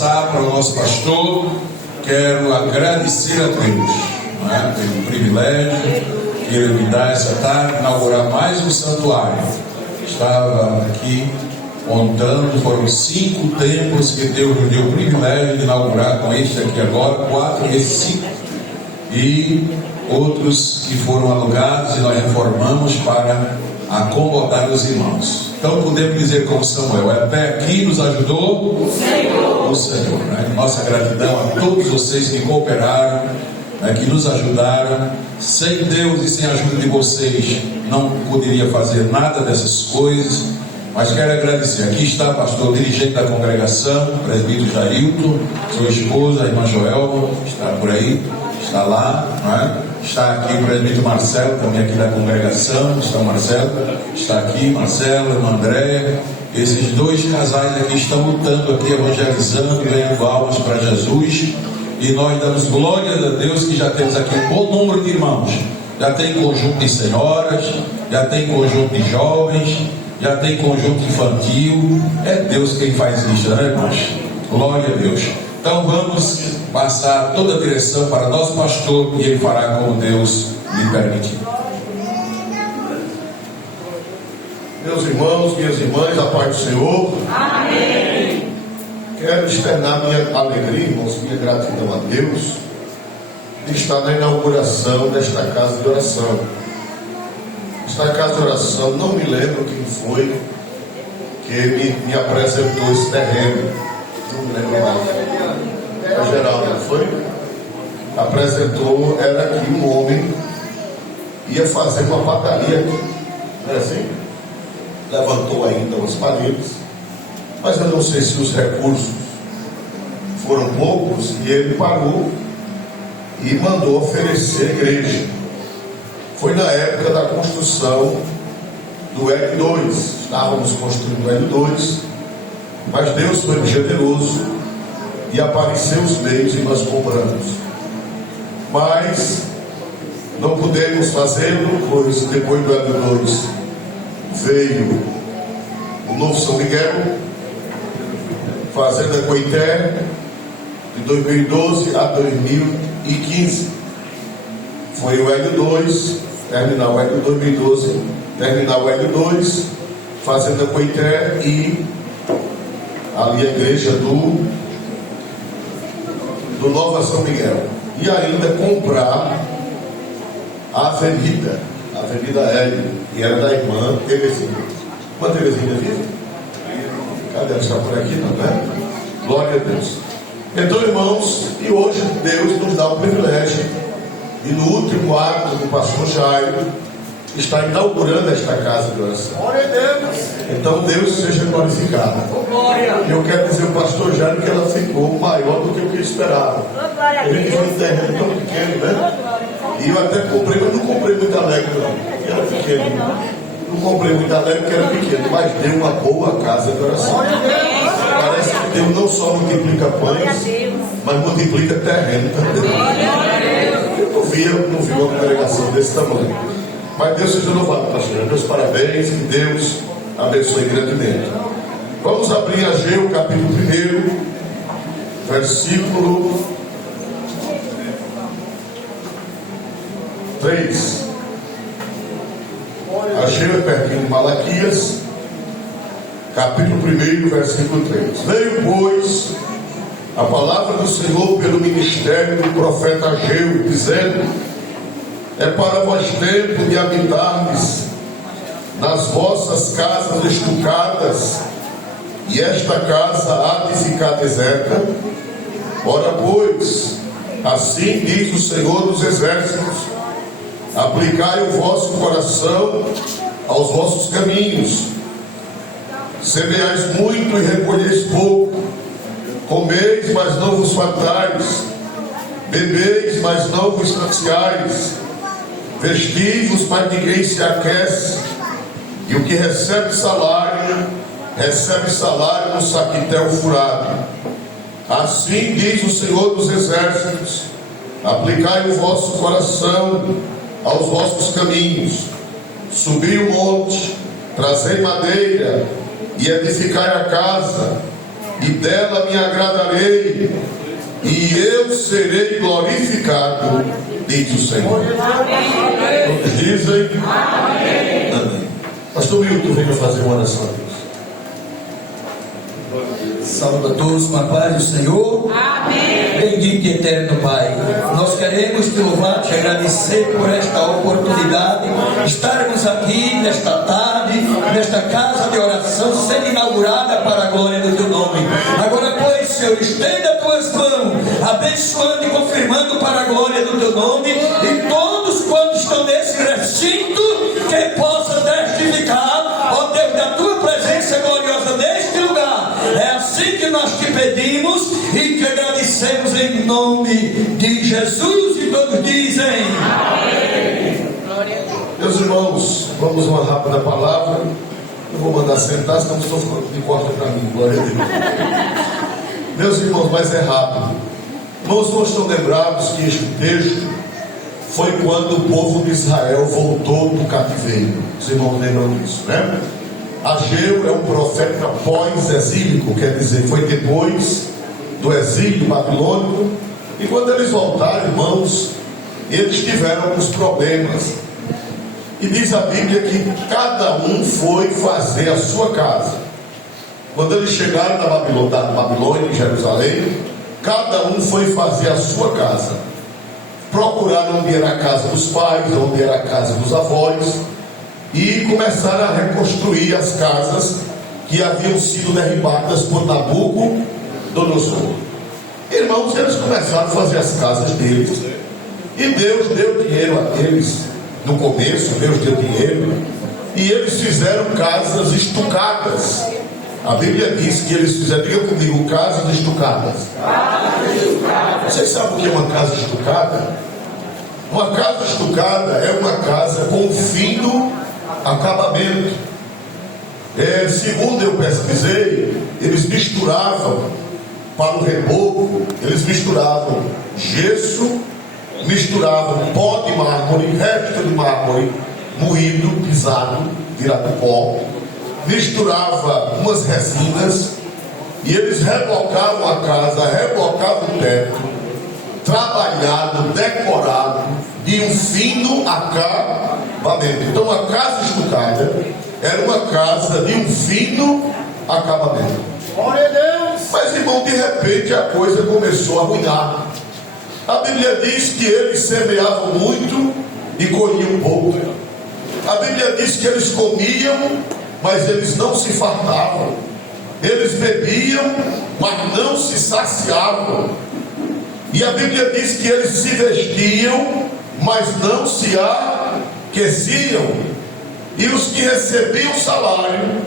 Para o nosso pastor, quero agradecer a Deus, pelo privilégio que Ele me dá essa tarde, inaugurar mais um santuário. Estava aqui contando, foram 5 templos que Deus me deu o privilégio de inaugurar, com este aqui agora, 4 e 5, e outros que foram alugados e nós reformamos para acomodar os irmãos. Então podemos dizer como Samuel: até aqui nos ajudou o Senhor, Nossa gratidão a todos vocês que cooperaram, que nos ajudaram. Sem Deus e sem a ajuda de vocês não poderia fazer nada dessas coisas, mas quero agradecer. Aqui está o pastor dirigente da congregação, o presbítero Jailton, sua esposa, a irmã Joelma, está por aí, está lá, Está aqui o presbítero Marcelo, também aqui da congregação. Está o Marcelo, está aqui Marcelo, irmã Andréia. Esses 2 casais aqui estão lutando aqui, evangelizando, ganhando almas para Jesus. E nós damos glórias a Deus que já temos aqui um bom número de irmãos. Já tem conjunto de senhoras, já tem conjunto de jovens, já tem conjunto infantil. É Deus quem faz isso, irmãos? Glória a Deus. Então vamos passar toda a direção para nosso pastor e ele fará como Deus lhe permitir. Meus irmãos, minhas irmãs, a paz do Senhor. Amém. Quero externar minha alegria, irmãos, minha gratidão a Deus de estar na inauguração desta casa de oração. Esta casa de oração, não me lembro quem foi que me apresentou esse terreno. Não me lembro mais. A Geraldo, não foi? Apresentou, era que um homem ia fazer uma padaria aqui, não é assim? Levantou ainda umas paredes, mas eu não sei se os recursos foram poucos, e ele pagou e mandou oferecer a igreja. Foi na época da construção do L2, estávamos construindo o L2, mas Deus foi generoso e apareceu os meios e nós compramos. Mas não pudemos fazê-lo, pois depois do L2 veio o novo São Miguel, Fazenda Coité, de 2012 a 2015. Foi o L2, terminar o L2 2012, terminar o L2, Fazenda Coité e ali a igreja do Nova São Miguel. E ainda comprar a Avenida Hélio, que era da irmã Terezinha. Irmã Terezinha viva? Cadê? Ela está por aqui, não é? Glória a Deus. Então, irmãos, e hoje Deus nos dá o privilégio e no último ato do pastor Jairo está inaugurando esta casa de oração. Glória a Deus. Então Deus seja glorificado. Eu quero dizer ao pastor Jairo que ela ficou maior do que o que eu esperava. Ele tinha um terreno tão pequeno, né? E eu até comprei, mas não comprei muito alegre, não. Era pequeno. Não comprei muito alegre porque era pequeno, mas deu uma boa casa de oração. Parece que Deus não só multiplica pães, mas multiplica terreno. Eu não vi uma congregação desse tamanho. Mas Deus seja louvado, pastor. Meus parabéns, que Deus abençoe grandemente. Vamos abrir Ageu, capítulo 1, versículo 3. Ageu é pertinho de Malaquias, capítulo 1, versículo 3. Veio, pois, a palavra do Senhor pelo ministério do profeta Ageu, dizendo: é para vós tempo de habitardes nas vossas casas estucadas, e esta casa há de ficar deserta. Ora, pois, assim diz o Senhor dos Exércitos: aplicai o vosso coração aos vossos caminhos, semeais muito e recolheis pouco, comeis, mas não vos fartais, bebeis, mas não vos saciais, vestis-vos, mas ninguém se aquece, e o que recebe salário no saquitel furado. Assim diz o Senhor dos Exércitos: aplicai o vosso coração aos vossos caminhos, subi o monte, trazei madeira e edificai a casa, e dela me agradarei, e eu serei glorificado, diz o Senhor. Todos dizem amém. Amém. Pastor Milton, venha fazer uma oração a Deus. Saúde a todos com a paz do Senhor. Amém. Bendito e eterno Pai, nós queremos te louvar, te agradecer por esta oportunidade, estarmos aqui nesta tarde, nesta casa de oração sendo inaugurada para a glória do teu nome. Agora, pois, Senhor, estenda as tuas mãos, abençoando e confirmando para a glória do teu nome, e todos quantos estão nesse recinto, que possam testificar, ó Deus, da tua presença gloriosa neste lugar. É assim que nós te pedimos e te agradecemos em nome de Jesus, e todos dizem amém. Meus irmãos, vamos uma rápida palavra. Eu vou mandar sentar, senão estou ficando de porta para mim, glória a Deus. Meus irmãos, mas é rápido. Irmãos, não estão lembrados que este texto foi quando o povo de Israel voltou do cativeiro. Os irmãos lembram disso, né? Ageu é um profeta pós-exílico, quer dizer, foi depois do exílio babilônico. E quando eles voltaram, irmãos, eles tiveram alguns problemas. E diz a Bíblia que cada um foi fazer a sua casa. Quando eles chegaram da Babilônia, em Jerusalém, cada um foi fazer a sua casa. Procuraram onde era a casa dos pais, onde era a casa dos avós, e começaram a reconstruir as casas que haviam sido derribadas por Nabucodonosor. Irmãos, eles começaram a fazer as casas deles, e Deus deu dinheiro a eles. No começo, Deus deu dinheiro, e eles fizeram casas estucadas. A Bíblia diz que eles fizeram, diga comigo, casas estucadas. Vocês sabem o que é uma casa estucada? Uma casa estucada é uma casa com fino acabamento. Segundo eu pesquisei, eles misturavam para o reboco, eles misturavam gesso, misturavam pó de mármore, resto de mármore moído, pisado, virado pó, misturava umas resinas, e eles rebocavam a casa, rebocavam o teto, trabalhado, decorado, de um fino acabamento. Então a casa estucada era uma casa de um fino acabamento. Glória a Deus! Mas, irmão, de repente a coisa começou a arruinar. A Bíblia diz que eles semeavam muito e colhiam pouco. A Bíblia diz que eles comiam, mas eles não se fartavam. Eles bebiam, mas não se saciavam. E a Bíblia diz que eles se vestiam, mas não se aqueciam. E os que recebiam salário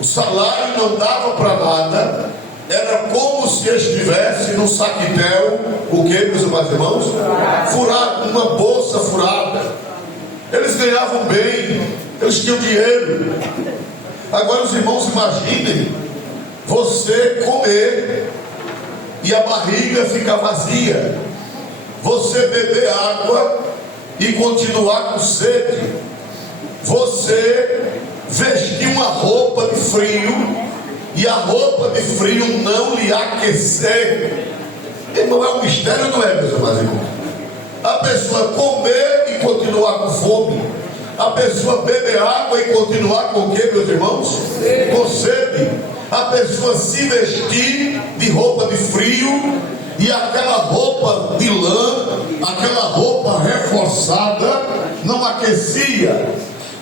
o salário não dava para nada, era como se estivesse num saquitel, o que, meus amados irmãos? Furado, uma bolsa furada. Eles ganhavam bem, eles tinham dinheiro. Agora os irmãos imaginem você comer e a barriga ficar vazia, você beber água e continuar com sede, você vestir uma roupa de frio e a roupa de frio não lhe aquecer. Irmão, é um mistério, não é, meus amados irmãos? A pessoa comer e continuar com fome, a pessoa beber água e continuar com o que, meus irmãos? Com sede. A pessoa se vestir de roupa de frio e aquela roupa de lã, aquela roupa reforçada não aquecia.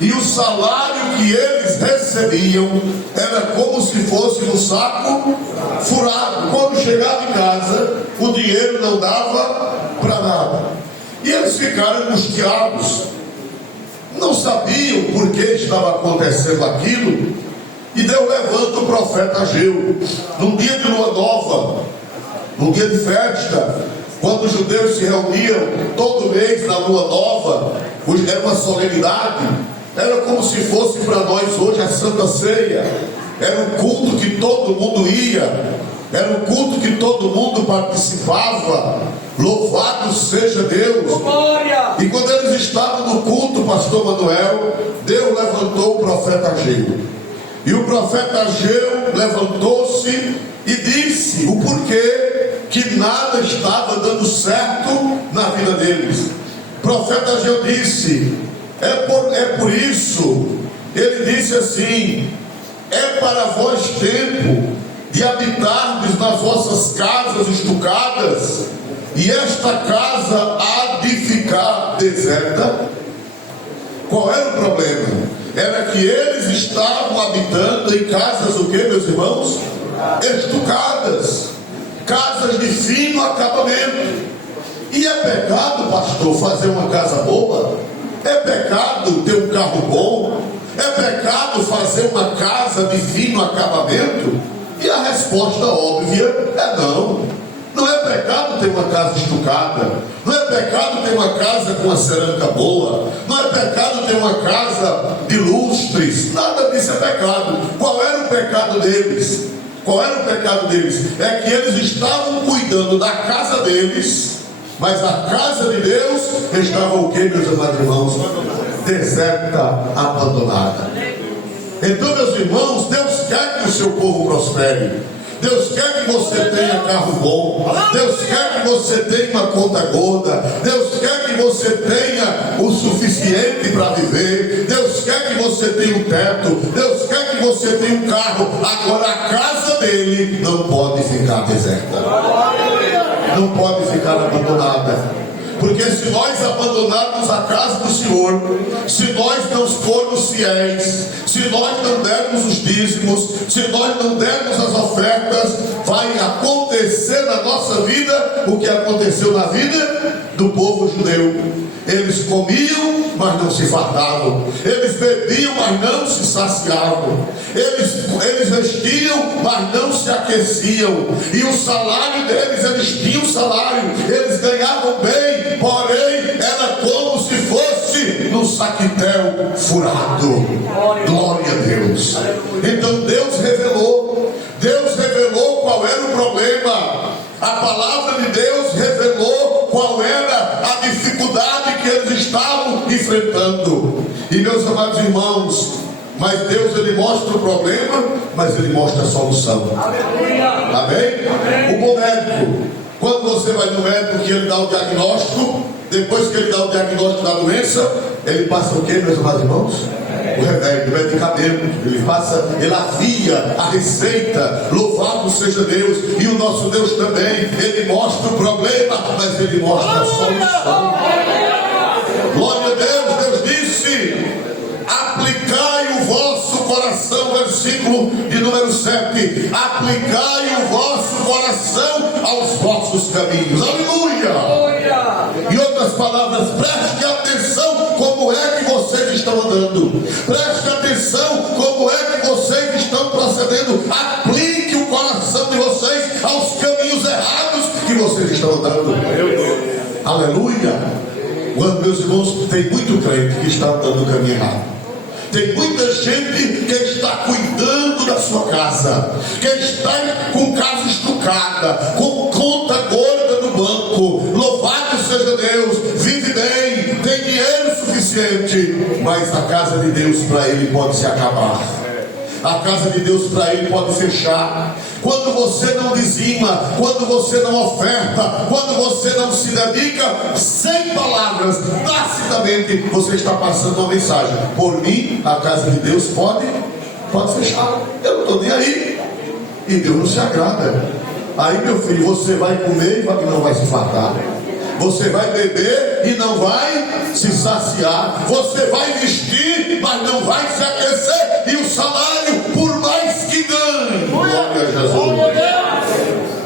E o salário que eles recebiam era como se fosse um saco furado. Quando chegava em casa, o dinheiro não dava para nada. E eles ficaram angustiados, não sabiam por que estava acontecendo aquilo. E Deus levanta o profeta Ageu, num dia de lua nova, num dia de festa, quando os judeus se reuniam todo mês na lua nova, era uma solenidade, era como se fosse para nós hoje a Santa Ceia, era um culto que todo mundo ia, era um culto que todo mundo participava. Louvado seja Deus. E quando eles estavam no culto, pastor Manuel, Deus levantou o profeta Ageu. E o profeta Ageu levantou-se e disse o porquê que nada estava dando certo na vida deles. O profeta Ageu disse: é por isso, ele disse assim: é para vós tempo de habitardes nas vossas casas estucadas, e esta casa há de ficar deserta. Qual era o problema? Era que eles estavam habitando em casas, o que, meus irmãos? Estucadas, casas de fino acabamento. E é pecado, pastor, fazer uma casa boa? É pecado ter um carro bom? É pecado fazer uma casa de fino acabamento? E a resposta óbvia é não. Não é pecado ter uma casa estucada, não é pecado ter uma casa com uma cerâmica boa, não é pecado ter uma casa de lustres, nada disso é pecado. Qual era o pecado deles? Qual era o pecado deles? É que eles estavam cuidando da casa deles, mas a casa de Deus estava o que, meus amados irmãos? Deserta, abandonada. Então, meus irmãos, Deus quer que o seu povo prospere. Deus quer que você tenha carro bom. Deus quer que você tenha uma conta gorda. Deus quer que você tenha o suficiente para viver. Deus quer que você tenha um teto. Deus quer que você tenha um carro. Agora a casa dele não pode ficar deserta, não pode ficar abandonada. Porque se nós abandonarmos a casa do Senhor, se nós não formos fiéis, se nós não dermos os dízimos, se nós não dermos as ofertas, vai acontecer na nossa vida o que aconteceu na vida do povo judeu. Eles comiam, mas não se fartavam. Eles bebiam, mas não se saciavam. Eles vestiam, mas não se aqueciam. E o salário deles, eles tinham salário, eles ganhavam bem, porém era como se fosse num saquitel furado. Glória a Deus. Então Deus revelou qual era o problema. A palavra de Deus revelou qual era a dificuldade que eles estavam enfrentando. E meus amados irmãos, mas Deus, ele mostra o problema, mas ele mostra a solução. Amém? O bom médico, quando você vai no médico que ele dá o diagnóstico, depois que ele dá o diagnóstico da doença, ele passa o que, meus amados irmãos? O remédio, o medicamento, ele avia a receita. Louvado seja Deus. E o nosso Deus também, ele mostra o problema, mas ele mostra a solução. Glória a Deus. Deus disse: aplicai o vosso coração, versículo de número 7, aplicai o vosso coração aos vossos caminhos. Aleluia. Em outras palavras, preste atenção como é que vocês estão andando. Preste atenção como é que vocês estão falando? Aleluia. Quando, meus irmãos, tem muito crente que está andando no caminho errado. Tem muita gente que está cuidando da sua casa, que está com casa estucada, com conta gorda no banco. Louvado seja Deus, vive bem, tem dinheiro suficiente, mas a casa de Deus para ele pode se acabar. A casa de Deus para ele pode fechar. Quando você não dizima, quando você não oferta, quando você não se dedica, sem palavras, tacitamente, você está passando uma mensagem: por mim, a casa de Deus pode fechar. Eu não estou nem aí. E Deus não se agrada. Aí, meu filho, você vai comer e não vai se fartar. Você vai beber e não vai se saciar. Você vai vestir, mas não vai se aquecer. E o salário, por mais que ganhe, glória a Jesus,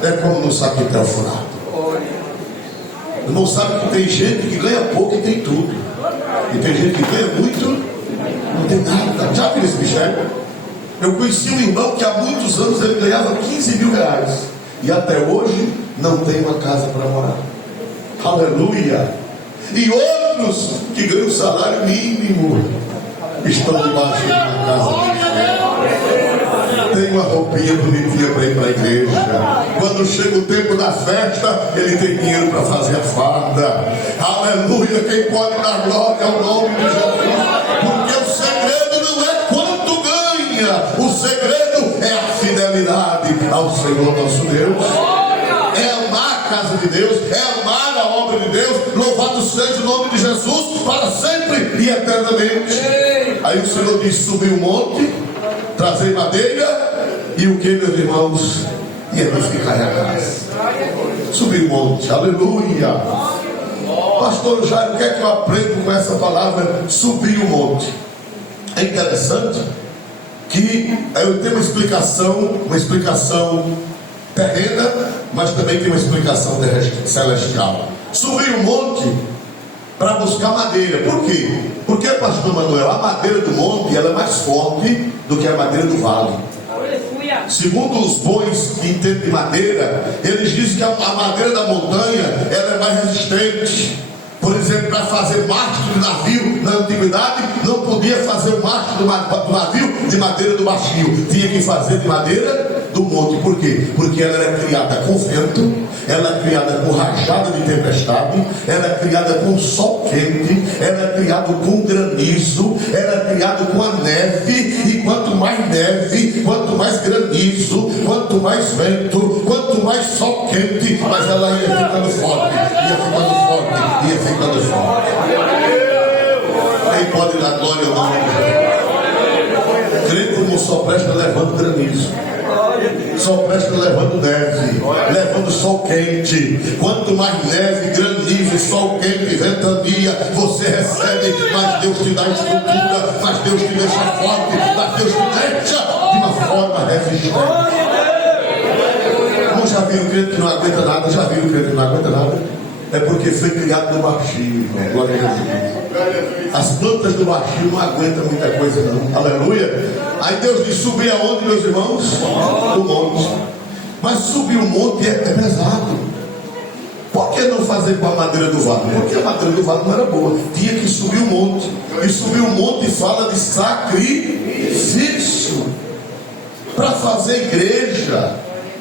é como no saquetel furado. Não sabe que tem gente que ganha pouco e tem tudo. E tem gente que ganha muito, não tem nada. Já viu esse bicho? Eu conheci um irmão que há muitos anos ele ganhava 15 mil reais. E até hoje não tem uma casa para morar. Aleluia. E outros que ganham salário mínimo estão debaixo de uma casa. Tem uma roupinha bonitinha para ir para a igreja. Quando chega o tempo da festa, ele tem dinheiro para fazer a farda. Aleluia. Quem pode dar glória ao nome de Jesus? Porque o segredo não é quanto ganha, o segredo é a fidelidade ao Senhor nosso Deus. É amar a casa de Deus, é amar a obra de Deus. Louvado seja o nome de Jesus para sempre e eternamente. Aí o Senhor diz: subir o monte, trazer madeira e o que, meus irmãos? E edificar a casa. Subir o monte, aleluia. Pastor Jairo, o que é que eu aprendo com essa palavra subir o monte? É interessante que eu tenho uma explicação terrena, mas também tem uma explicação celestial. Subir o monte para buscar madeira. Por quê? Porque, pastor Manuel, a madeira do monte ela é mais forte do que a madeira do vale. Segundo os bons que entendem de madeira, eles dizem que a madeira da montanha ela é mais resistente. Por exemplo, para fazer mastro de navio na antiguidade, não podia fazer o mastro do navio de madeira do baixio, tinha que fazer de madeira do monte. Por quê? Porque ela era criada com vento, ela é criada com rajada de tempestade, ela é criada com sol quente, ela é criada com granizo, ela é criada com a neve. E quanto mais neve, quanto mais granizo, quanto mais vento, quanto mais sol quente, mas ela ia ficando forte, ia ficando forte, ia ficando forte. Quem pode dar glória ao nome de Jesus? Crê como só presta levando granizo, só presta levando neve, levando sol quente. Quanto mais neve, granizo, sol quente, ventania você recebe, mas Deus te dá estrutura, mas Deus te deixa forte, mas Deus te deixa de uma forma resistente. Não já viu o crente que não aguenta nada? Já viu o crente que não aguenta nada? É porque foi criado no baixio, irmão. Glória a Jesus. As plantas do baixio não aguentam muita coisa, não. Aleluia. Aí Deus diz: subir aonde, meus irmãos? O monte. Mas subir o monte é pesado. Por que não fazer com a madeira do vale? Porque a madeira do vale não era boa. Tinha que subir o monte. E subir o monte fala de sacrifício. Para fazer igreja,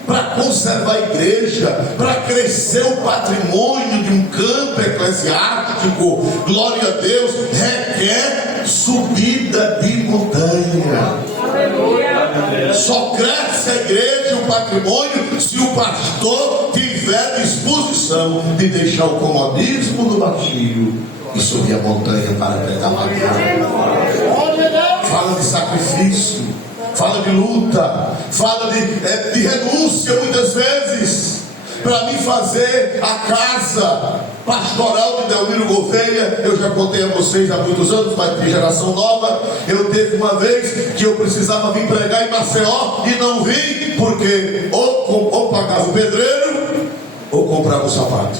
para conservar a igreja, para crescer o patrimônio de um campo eclesiástico, glória a Deus, requer subida de montanha. Só cresce a igreja e o patrimônio se o pastor tiver disposição de deixar o comodismo do baixio e subir a montanha para pregar a palavra. Fala de sacrifício, fala de luta, fala de renúncia muitas vezes. Para mim fazer a casa pastoral de Delmiro Gouveia, eu já contei a vocês há muitos anos, mas de geração nova, eu teve uma vez que eu precisava vir pregar em Maceió e não vim, porque ou pagava o pedreiro ou comprava o sapato.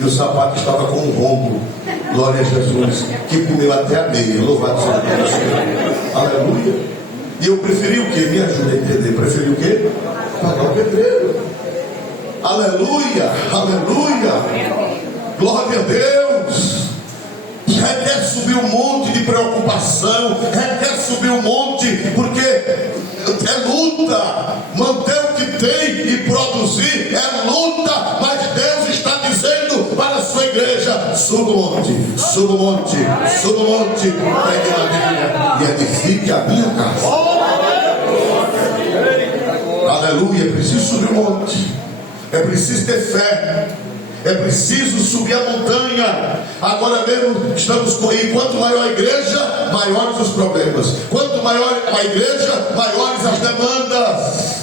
E o sapato estava com um rombo, glória a Jesus, que comeu até a meia. Louvado seja Deus. Aleluia. E eu preferi o quê? Me ajuda a entender. Preferi o quê? Pagar o pedreiro. Aleluia, aleluia. Glória a Deus. Requer subir um monte de preocupação, requer subir um monte, porque é luta. Manter o que tem e produzir é luta, mas Deus está dizendo para a sua igreja: suba o monte, suba o monte, suba o monte, pegue madeira e edifique a minha casa. Aleluia. É preciso subir o monte, é preciso ter fé, é preciso subir a montanha. Agora mesmo estamos com, e quanto maior a igreja, maiores os problemas. Quanto maior a igreja, maiores as demandas.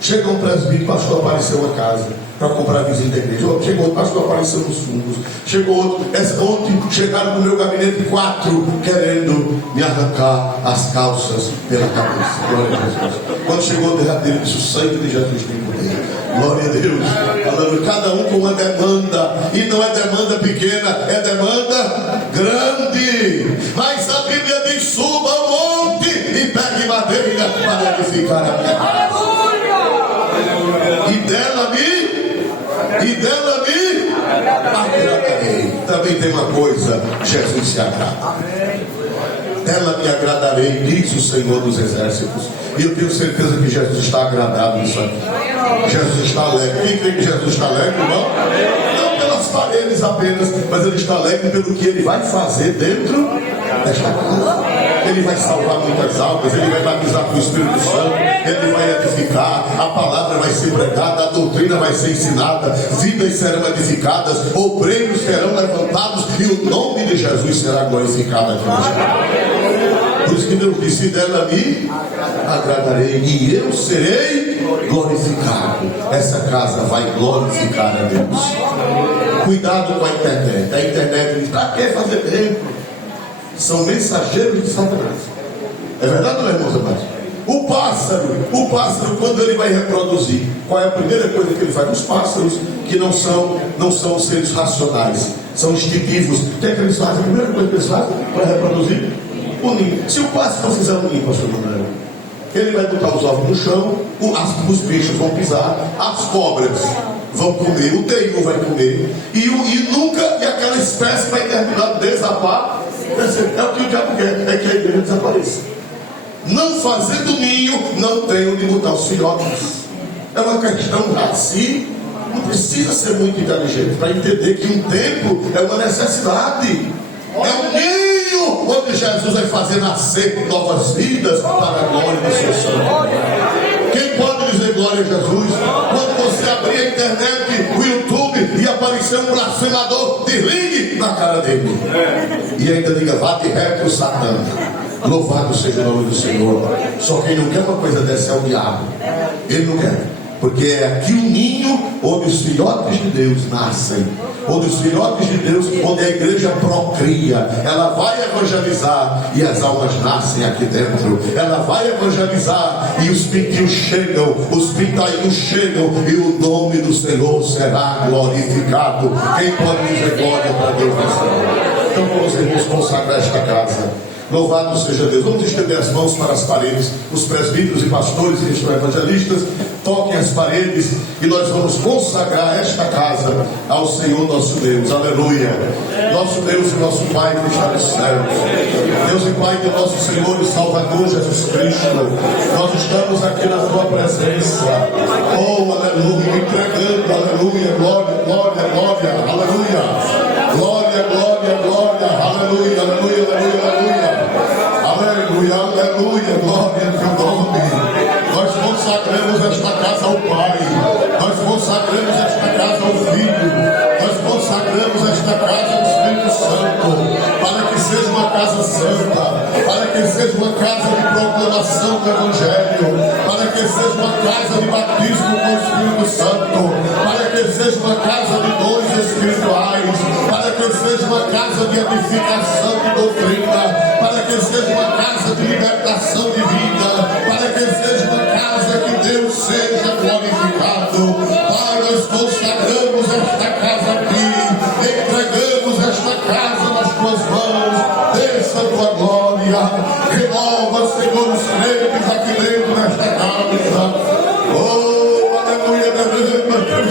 Chega um presbítero, pastor, apareceu uma casa para comprar a visita da igreja. Chegou outro, pastor, apareceu nos fundos. Chegou outro, ontem chegaram no meu gabinete 4 querendo me arrancar as calças pela cabeça. Glória a Jesus. Quando chegou o derradeiro, disse: o sangue de Jesus tem poder. Glória a Deus. Aleluia. Cada um com uma demanda, e não é demanda pequena, é demanda grande. Mas a Bíblia diz: suba o monte e pegue madeira para edificar a minha casa. E dela me agradarei. Também tem uma coisa: Jesus se agrada. Dela me agradarei, diz o Senhor dos Exércitos. E eu tenho certeza que Jesus está agradado nisso aqui. Jesus está alegre. Quem crê que Jesus está alegre, irmão? Não pelas paredes apenas, mas ele está alegre pelo que ele vai fazer dentro desta casa. Ele vai salvar muitas almas, ele vai batizar com o Espírito Santo, ele vai edificar, a palavra vai ser pregada, a doutrina vai ser ensinada, vidas serão edificadas, obreiros serão levantados e o nome de Jesus será glorificado aqui nesta casa. Por isso que Deus disse: dela me agradarei e eu serei glorificado. Essa casa vai glorificar a Deus. Cuidado com a internet. A internet diz: para que fazer tempo? São mensageiros de Satanás. É verdade ou não é, irmãos amados? O pássaro, quando ele vai reproduzir, qual é a primeira coisa que ele faz? Os pássaros que não são seres racionais, são instintivos. O que é que eles fazem? A primeira coisa que eles fazem para reproduzir? O ninho. Se o pássaro não fizer um ninho, pastor Manuel, ele vai botar os ovos no chão, os bichos vão pisar, as cobras vão comer, o teiu vai comer, e nunca aquela espécie vai terminar de desaparecer. É o que o diabo quer, é que a igreja desapareça. Não fazendo ninho, não tem onde botar os filhotes. É uma questão assim. Não precisa ser muito inteligente para entender que um templo é uma necessidade. É um ninho onde Jesus vai fazer nascer novas vidas para a glória do seu santo. Quem pode dizer glória a Jesus? Quando você abrir a internet, o YouTube, e aparecer um blasfemador, desligue na cara dele. E ainda diga: vá de reto, Satã. Louvado seja o nome do Senhor. Só quem não quer uma coisa dessa é o diabo. Ele não quer. Porque é aqui o ninho onde os filhotes de Deus nascem. Onde os filhotes de Deus, onde a igreja procria. Ela vai evangelizar e as almas nascem aqui dentro. Ela vai evangelizar e os pintinhos chegam, os pintainhos chegam, e o nome do Senhor será glorificado. Quem pode dizer glória para Deus nessa hora? Então vamos, irmãos, consagrar esta casa. Louvado seja Deus. Vamos estender as mãos para as paredes. Os presbíteros e pastores e evangelistas toquem as paredes e nós vamos consagrar esta casa ao Senhor nosso Deus. Aleluia. Nosso Deus e nosso Pai que está nos céus, Deus e Pai do nosso Senhor e Salvador Jesus Cristo, nós estamos aqui na tua presença. Oh, aleluia, entregando, aleluia, glória, glória, glória, aleluia, glória, glória, glória, aleluia, aleluia, aleluia, aleluia. Aleluia, aleluia, glória ao teu nome. Nós consagramos esta casa ao Pai, nós consagramos esta casa ao Filho, nós consagramos esta casa ao Espírito Santo, para que seja uma casa santa, para que seja uma casa de proclamação do Evangelho, para que seja uma casa de batismo com o Espírito Santo, para que seja uma casa de dons espirituais, para que seja uma casa de edificação de doutrina, para que seja uma casa de libertação de vida, para que seja uma casa que Deus seja glorificado. Pai, nós consagramos esta casa aqui, entregamos esta casa nas tuas mãos, desça a tua glória, renova, Senhor, os crentes aqui dentro desta casa. Oh, aleluia, derrama teu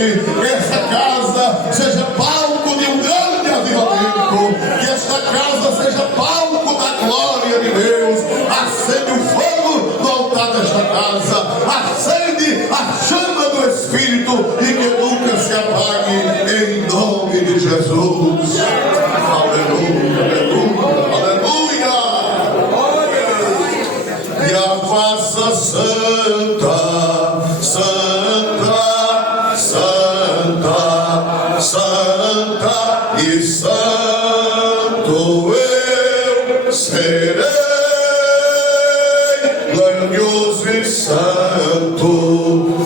hoje que essa casa seja palco de um grande avivamento, que esta casa seja palco da glória de Deus. Acende o fogo do altar desta casa, acende a chama do Espírito e que nunca se apague, em nome de Jesus. Aleluia, aleluia, aleluia. E a faça santa, santa, santa, santa e santo eu serei, glorioso e santo,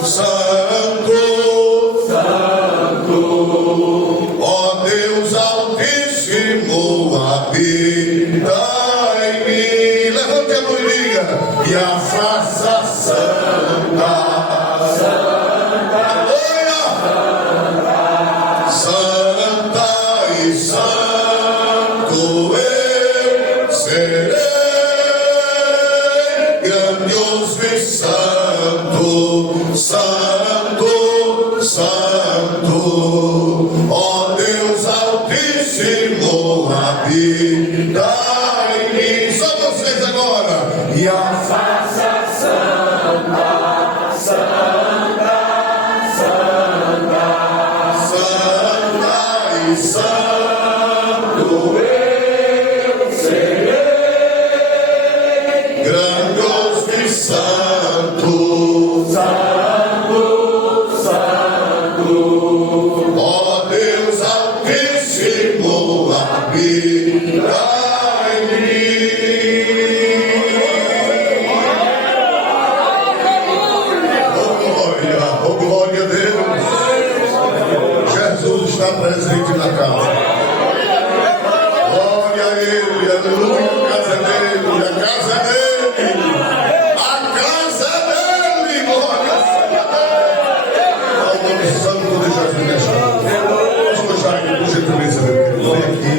santo, santo, ó Deus Altíssimo, habita em mim. Levante a mão e diga: e a faça santa, santa, santa e santo eu serei, grandioso e santo, santo, santo, ó Deus Altíssimo, habita em mim. Só vocês agora. E a faça santa, santa, santa, santa e santo eu serei, grandioso e santo, santo, santo, ó Deus Altíssimo, habita em mim. Oh glória a Deus, Jesus está presente na casa. Glória a Ele, aleluia. A casa é dele, a casa é dele, a casa é dele. Glória ao nome santo de Jesus nesta noite. Pastor Jair, por gentileza, meu querido, vem aqui,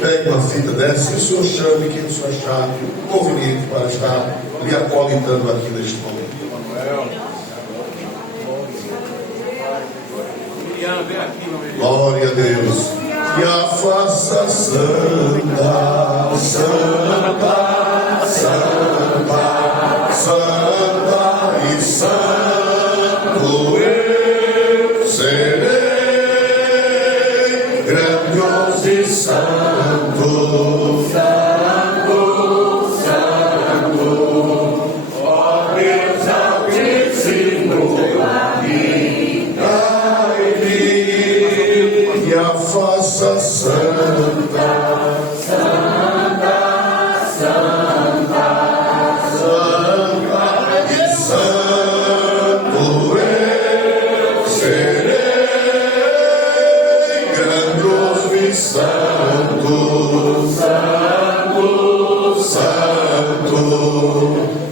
pegue uma fita dessa e o senhor chame quem o senhor achar conveniente para estar lhe acolitando aqui neste momento. Glória a Deus. E a faça santa, santa, santa, santa e santo eu serei, grandioso e santo, santo, santo, ó Deus Altíssimo, habita em mim. E a faça santa, santa, santa, santa e santo eu serei, grandioso e santo, santo, santo,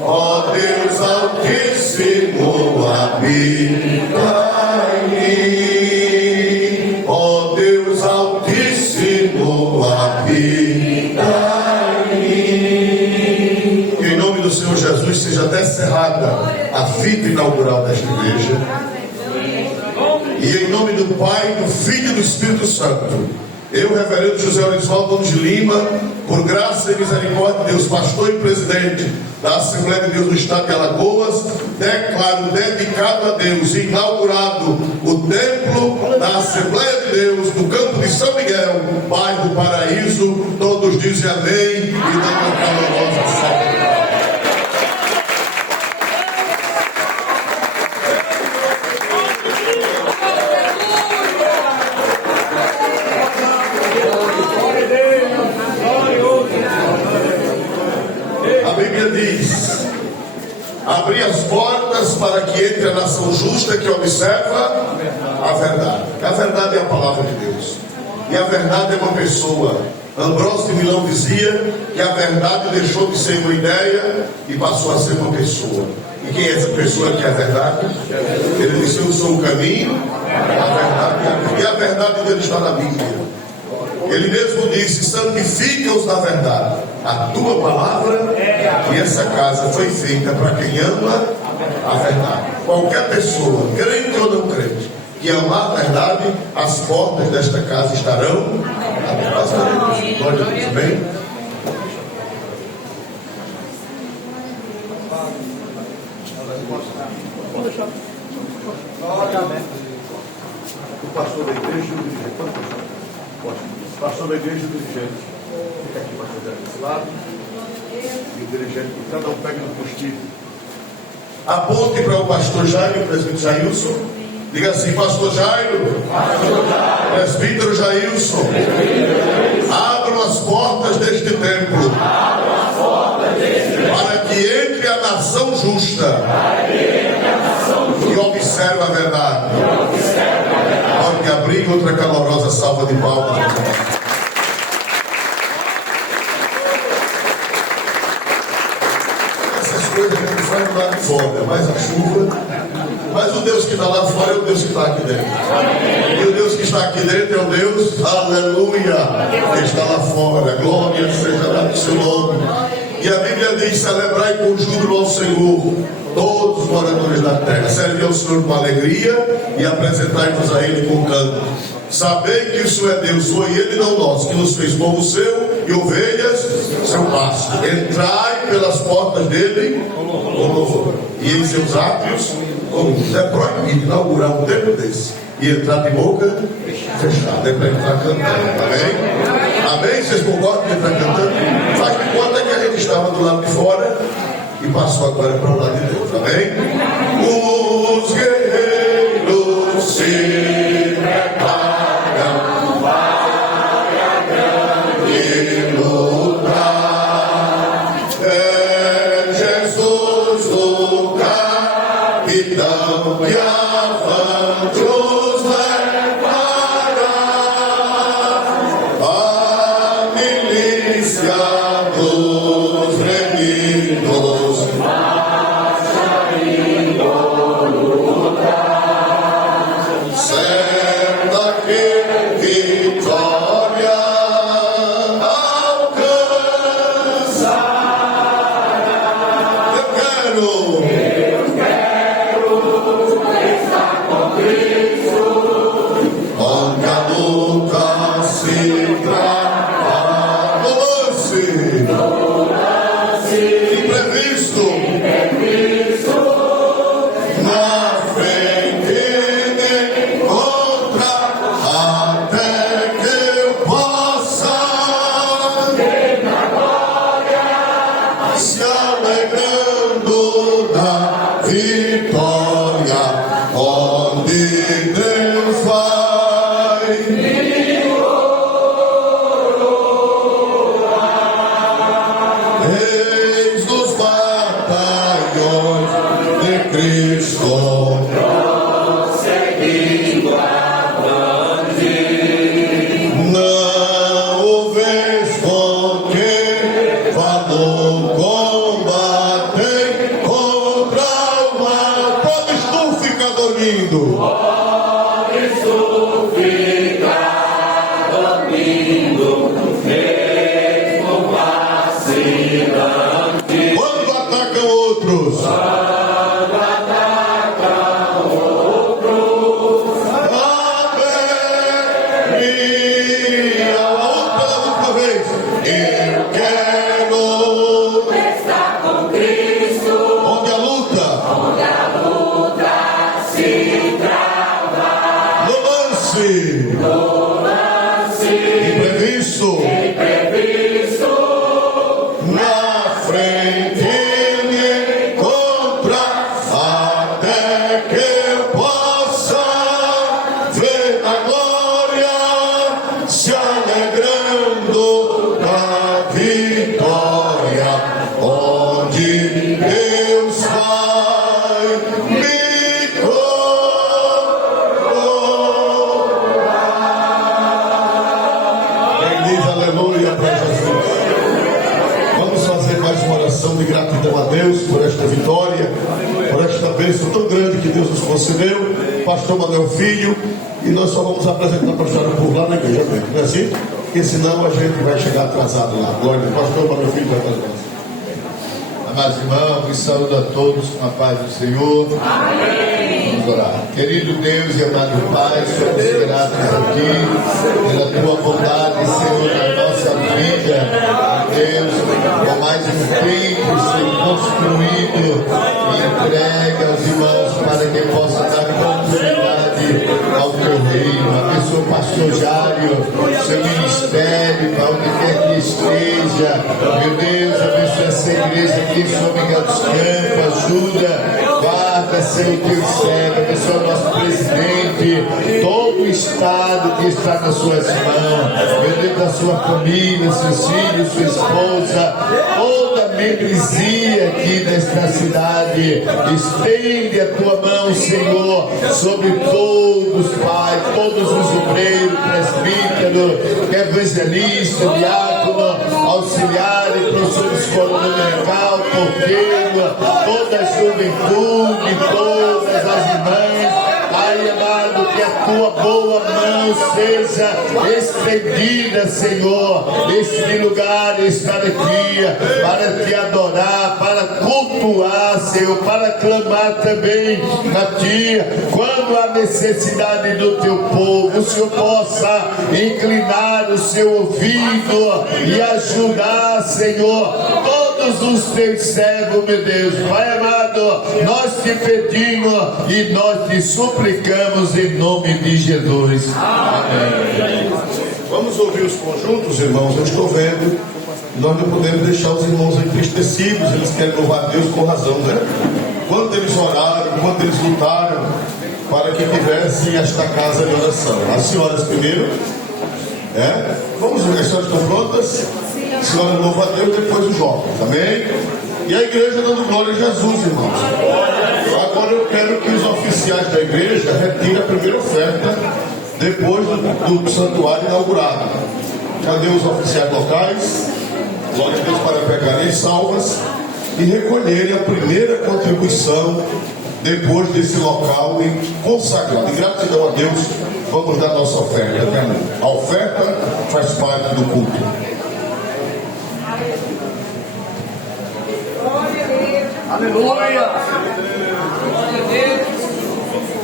ó Deus Altíssimo, habita em mim, ó Deus Altíssimo, habita em mim. Que em nome do Senhor Jesus seja até cerrada a fita inaugural desta igreja. E em nome do Pai, do Filho e do Espírito Santo, eu, reverendo José Orisvaldo Gomes de Lima, por graça e misericórdia de Deus, pastor e presidente da Assembleia de Deus do Estado de Alagoas, declaro dedicado a Deus, inaugurado o templo da Assembleia de Deus do campo de São Miguel, bairro Paraíso. Todos dizem amém e dão uma calorosa salva. A Bíblia diz: abrir as portas para que entre a nação justa que observa a verdade. A verdade é a palavra de Deus, e a verdade é uma pessoa. Ambrósio de Milão dizia que a verdade deixou de ser uma ideia e passou a ser uma pessoa. E quem é essa pessoa que é a verdade? Ele disse: eu sou o caminho, a verdade e a verdade dele está na Bíblia. Ele mesmo disse: santifica-os na verdade, a tua palavra. E essa casa foi feita para quem ama a verdade. Qualquer pessoa, crente ou não crente, que amar a verdade, as portas desta casa estarão abertas. Glória a Deus, amém? O pastor da igreja e o dirigente. Pastor da igreja e o dirigente. Fica aqui, pastor, desse lado. E o dirigente, cada um pega no postilho. Aponte para o pastor Jairo, o presbítero Jailson. Diga assim: pastor Jairo, presbítero Jailson, abram as portas deste templo, para que entre a nação justa e observe a verdade. Pode abrir outra calorosa salva de palmas. Essas coisas a gente faz do lado de fora, mas a chuva. Mas o Deus que está lá fora é o Deus que está aqui dentro. E o Deus que está aqui dentro é o Deus, aleluia, que está lá fora. Glória seja lá do seu nome. E a Bíblia diz: celebrai com júbilo ao Senhor, todos os moradores da terra. Serve ao Senhor com alegria e apresentai-vos a Ele com canto. Sabei que isso é Deus, foi Ele e não nós, que nos fez povo seu e ovelhas seu pasto. Entrai pelas portas dele com louvor, e em seus átrios com luz. É proibido inaugurar um templo desse e entrar de boca fechada. É para entrar cantando. Amém? Amém? Vocês concordam de entrar cantando? Faz de conta que a gente estava do lado de fora e passou agora para o lado de Deus. Amém? Os guerreiros se preparam para a grande luta. É Jesus o capitão que avante os levará. A milícia dos remidos marcha e luta. Certa que vitória alcançará. Eu quero estar com Cristo, onde a luta se trava. No lance imprevisto, na frente de contra, até que eu possa se alegrando da vitória, onde Deus vai. Eis os batalhões de Cristo, prosseguindo avante. Não o vês com que valor combater contra o mal. Podes tu ficar dormindo. Podes tu ficar dormindo, mesmo vacilante. Quando atacam outros, pela última vez, eu quero estar com Cristo, onde a luta se trava. No lance imprevisto, na frente me encontra, até que eu possa ver a glória se alegrando da vitória, onde Deus vai me coroar. Quem diz aleluia para Jesus? Vamos fazer mais uma oração de gratidão a Deus por esta vitória, por esta bênção tão grande que Deus nos concedeu. Pastor Manuel Filho, e nós só vamos apresentar para a senhora por lá na igreja, não é assim? Porque senão a gente vai chegar atrasado lá. Glória a Deus. Pastor Manuel Filho vai trazer. Amados irmãos, me saúdo a todos com a paz do Senhor. Amém. Vamos orar. Querido Deus e amado Pai, somos gratos aqui pela tua bondade, Senhor, na nossa vida. Deus, com mais um templo ser construído e entregue aos irmãos para que possa dar continuidade ao teu reino. Abençoa o pastor Jário, seu ministério, para onde quer que esteja. Meu Deus, abençoa essa igreja aqui, São Miguel dos Campos, ajuda, guarda, Senhor, teu servo, abençoa o nosso presidente, todo o estado que está nas suas mãos, meu Deus, da sua família, seus filhos, sua esposa, toda a membresia aqui nesta cidade, estende a tua mão, Senhor, sobre todos, Pai, todos os obreiros, presbíteros, evangelistas, diácono, auxiliar e professor de escola dominical, porteiro, toda a juventude, todas as irmãs. Pai amado, que a tua boa mão seja estendida, Senhor, este lugar, estar aqui, para te adorar, para cultuar, Senhor, para clamar também a ti, quando há necessidade do teu povo, o Senhor possa inclinar o seu ouvido e ajudar, Senhor, todos os teus servos, meu Deus. Pai amado, nós te pedimos e nós te suplicamos em nome de Jesus. Amém. Vamos ouvir os conjuntos, irmãos. Eu estou vendo que nós não podemos deixar os irmãos entristecidos. Eles querem louvar a Deus com razão, né? Quanto eles oraram, quanto eles lutaram para que tivessem esta casa de oração. As senhoras primeiro. Vamos ver, as senhoras estão prontas? A senhora louva a Deus, depois os jovens, amém? E a igreja dando glória a Jesus, irmãos. Agora eu quero que os oficiais da igreja retirem a primeira oferta depois do santuário inaugurado. Cadê os oficiais locais? Glória a Deus, para pegarem salvas e recolherem a primeira contribuição depois desse local consagrado. Em gratidão a Deus, vamos dar nossa oferta. A oferta faz parte do culto. Aleluia! Glória a Deus!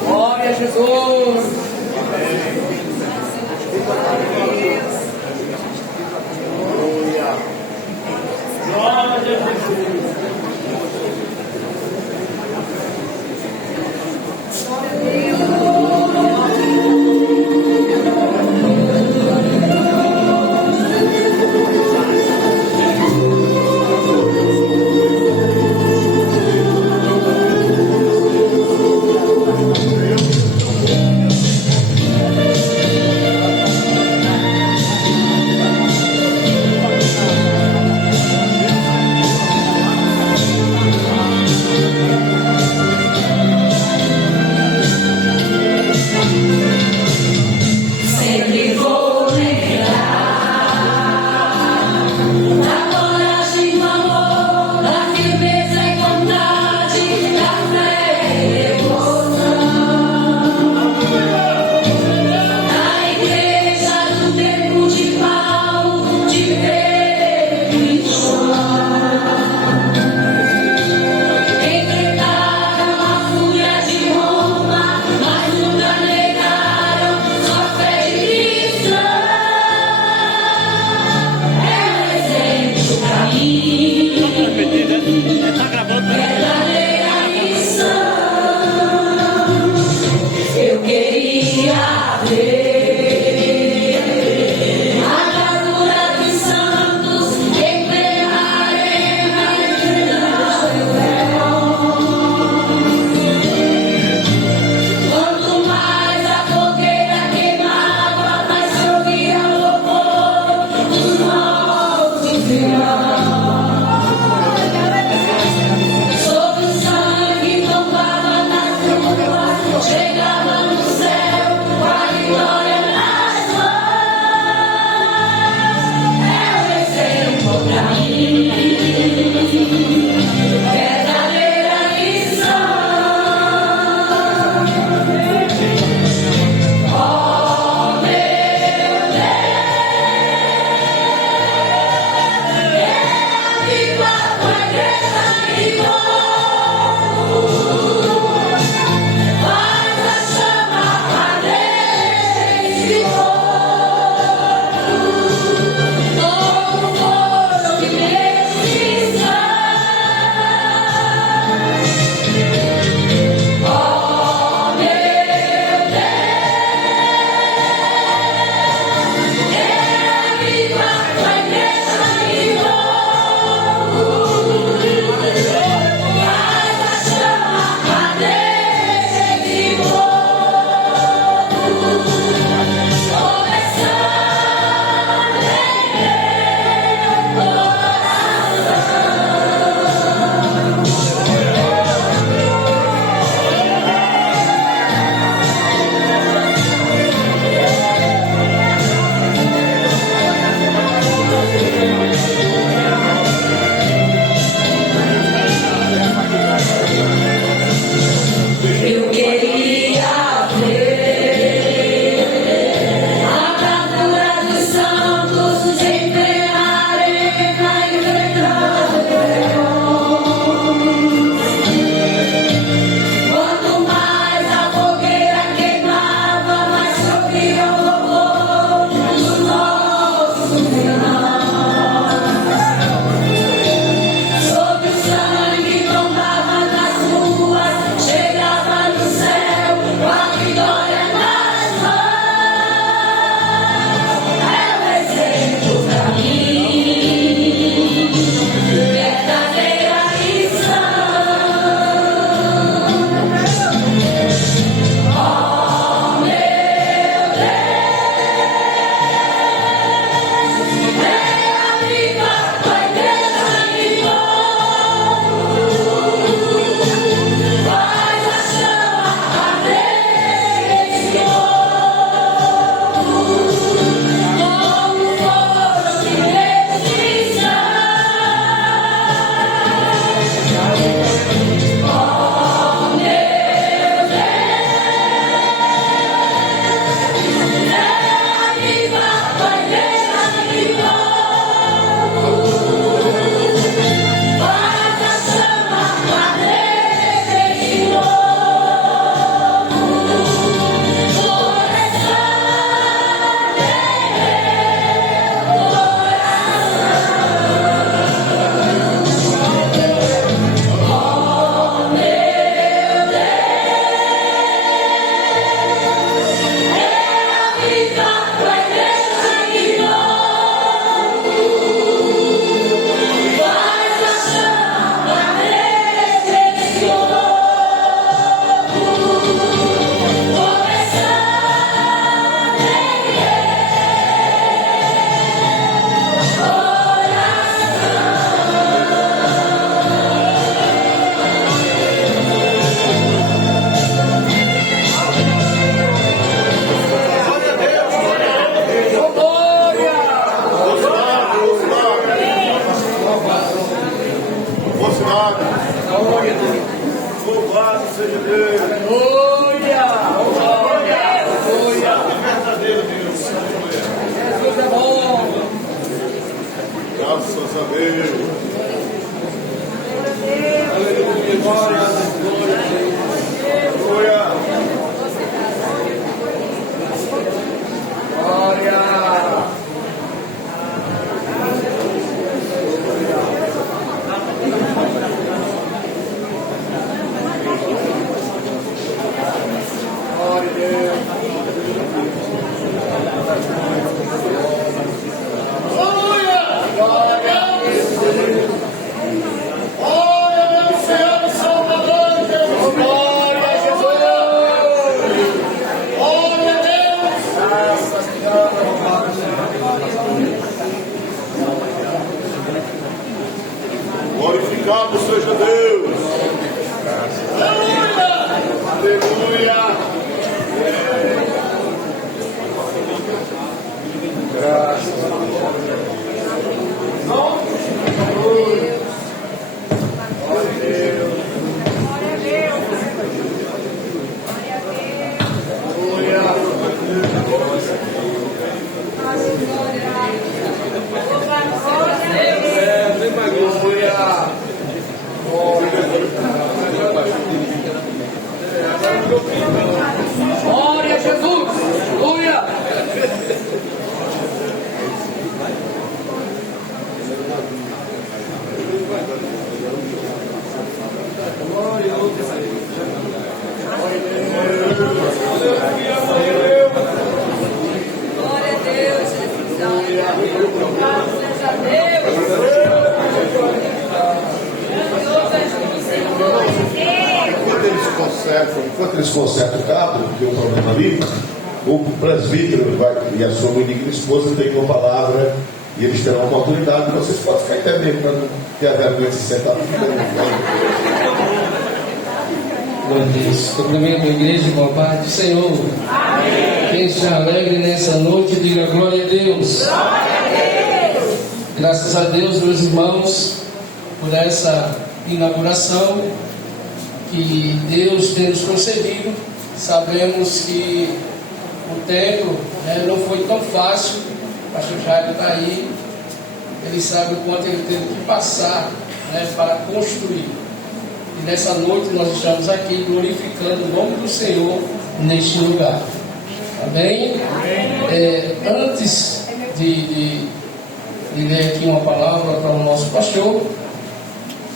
Glória a Jesus! Glória a Jesus! Glorificado seja Deus. Aleluia! Aleluia. Graças a Deus. Glória a Jesus! Aleluia! Glória a Deus, Jesus. Graças a Deus. Enquanto eles consertam o cabo, que tem um problema ali, o presbítero e a sua digna esposa têm uma palavra e eles terão uma oportunidade. Vocês podem ficar até mesmo para não ter a vergonha de se sentar. Glória a Deus. Cumprimento a igreja com a paz do Senhor. Amém. Quem está alegre nessa noite, diga glória a Deus. Glória a Deus. Graças a Deus, meus irmãos, por essa inauguração que Deus tem nos concedido. Sabemos que o tempo não foi tão fácil. O pastor Jairo está aí. Ele sabe o quanto ele teve que passar para construir. E nessa noite nós estamos aqui glorificando o nome do Senhor neste lugar. Amém? Antes de ler aqui uma palavra para o nosso pastor,